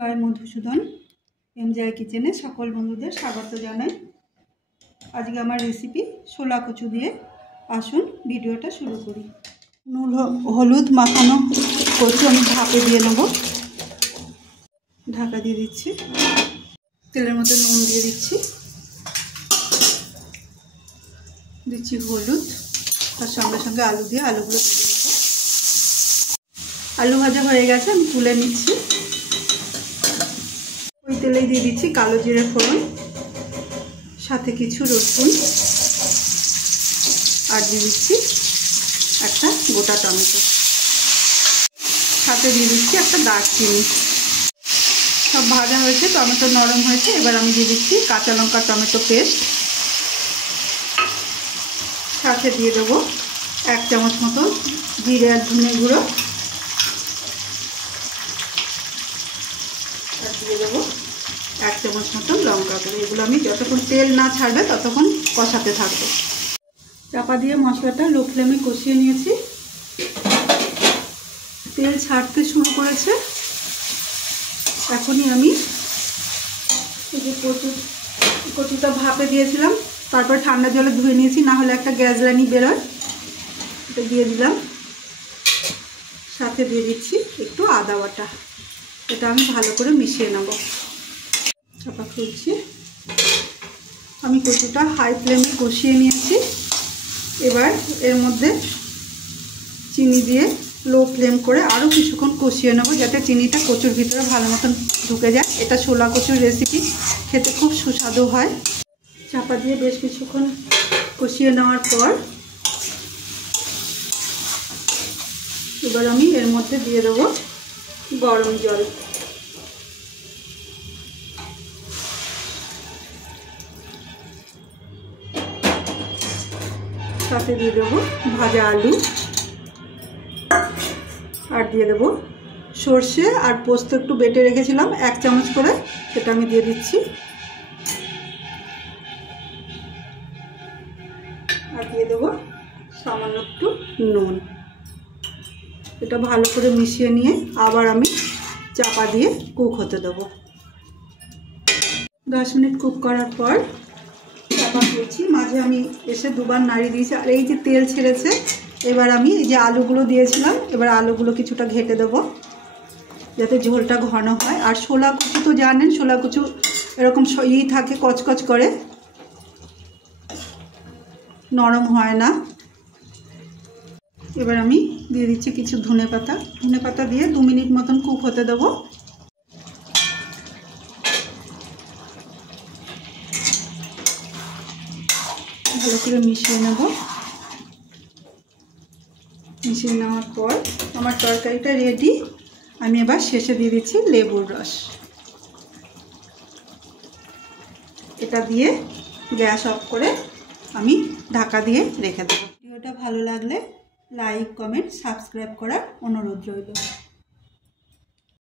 জয় মধুসূদন এমজেআই কিচেনে সকল বন্ধুদের স্বাগত জানাই। আজকে আমার রেসিপি ছোলা কচু দিয়ে। আসুন ভিডিওটা শুরু করি। নুন হলুদ মাখানো কচু আমি ভাপে দিয়ে নেব। ঢাকা দিয়ে দিচ্ছি। তেলের মধ্যে নুন দিয়ে দিচ্ছি, হলুদ, তার সঙ্গে সঙ্গে আলু দিয়ে আলুগুলো ভেজে নেব। আলু ভাজা হয়ে গেছে, আমি তুলে নিচ্ছি। ওই তেলেই দিয়ে দিচ্ছি কালো জিরে ফোড়ন, সাথে কিছু রসুন, আর দিয়ে দিচ্ছি একটা গোটা টমেটো, সাথে দিয়ে দিচ্ছি একটা দারচিনি। সব ভাজা হয়েছে, টমেটো নরম হয়েছে। এবার আমি দিয়ে দিচ্ছি কাঁচা লঙ্কা টমেটো পেস্ট, সাথে দিয়ে দেবো 1 চামচ মতো জিরে আর ধনে গুঁড়ো, আর দিয়ে দেবো 1 চামচ মতো লঙ্কা গুঁড়ো। এগুলো আমি যতক্ষণ তেল না ছাড়বে ততক্ষণ কষাতে থাকবো। চাপা দিয়ে মশলাটা লো ফ্লেমে কষিয়ে নিয়েছি। তেল ছাড়তে শুরু করেছে। এখনই আমি এই যে কচুটা ভাপে দিয়েছিলাম, তারপর ঠান্ডা জলে ধুয়ে নিয়েছি, না হলে একটা গ্যাসলানি বেরোয়। এটা দিয়ে দিলাম। সাথে দিয়ে দিচ্ছি একটু আদা বাটা। এটা আমি ভালো করে মিশিয়ে নেব। চাপা খুলছি। আমি কচুটা হাই ফ্লেমে কষিয়ে নিয়েছি। এবার এর মধ্যে চিনি দিয়ে লো ফ্লেম করে আরও কিছুক্ষণ কষিয়ে নেব, যাতে চিনিটা কচুর ভিতরে ভালো মতন ঢুকে যায়। এটা ছোলা কচুর রেসিপি, খেতে খুব সুস্বাদু হয়। চাপা দিয়ে বেশ কিছুক্ষণ কষিয়ে নেওয়ার পর এবার আমি এর মধ্যে দিয়ে দেবো গরম জল। সাথে দিয়ে দেবো ভাজা আলু, আর দিয়ে দেবো সর্ষে আর পোস্ত একটু বেটে রেখেছিলাম 1 চামচ করে, সেটা আমি দিয়ে দিচ্ছি। আর দিয়ে দেবো সামান্য একটু নুন। এটা ভালো করে মিশিয়ে নিয়ে আবার আমি চাপা দিয়ে কুক হতে দেবো। 10 মিনিট কুক করার পর চাপা করছি। মাঝে আমি এসে দুবার নাড়িয়ে দিয়েছি। আর এই যে তেল ছেড়েছে, এবার আমি এই যে আলুগুলো দিয়েছিলাম, এবার আলুগুলো কিছুটা ঘেটে দেবো, যাতে ঝোলটা ঘন হয়। আর ছোলা কচু তো জানেন, ছোলা কচু এরকম থাকে, কচকচ করে, নরম হয় না। এবার আমি দিয়ে দিচ্ছি কিছু ধনে পাতা দিয়ে 2 মিনিট মতন কুক হতে দেবো। ভালো করে মিশিয়ে নেব। মিশিয়ে নেওয়ার পর আমার তরকারিটা রেডি। আমি এবার শেষে দিয়ে দিচ্ছি লেবুর রস। এটা দিয়ে গ্যাস অফ করে আমি ঢাকা দিয়ে রেখে দেবো। ভিডিওটা ভালো লাগলে লাইক, কমেন্ট, সাবস্ক্রাইব করার অনুরোধ রইল।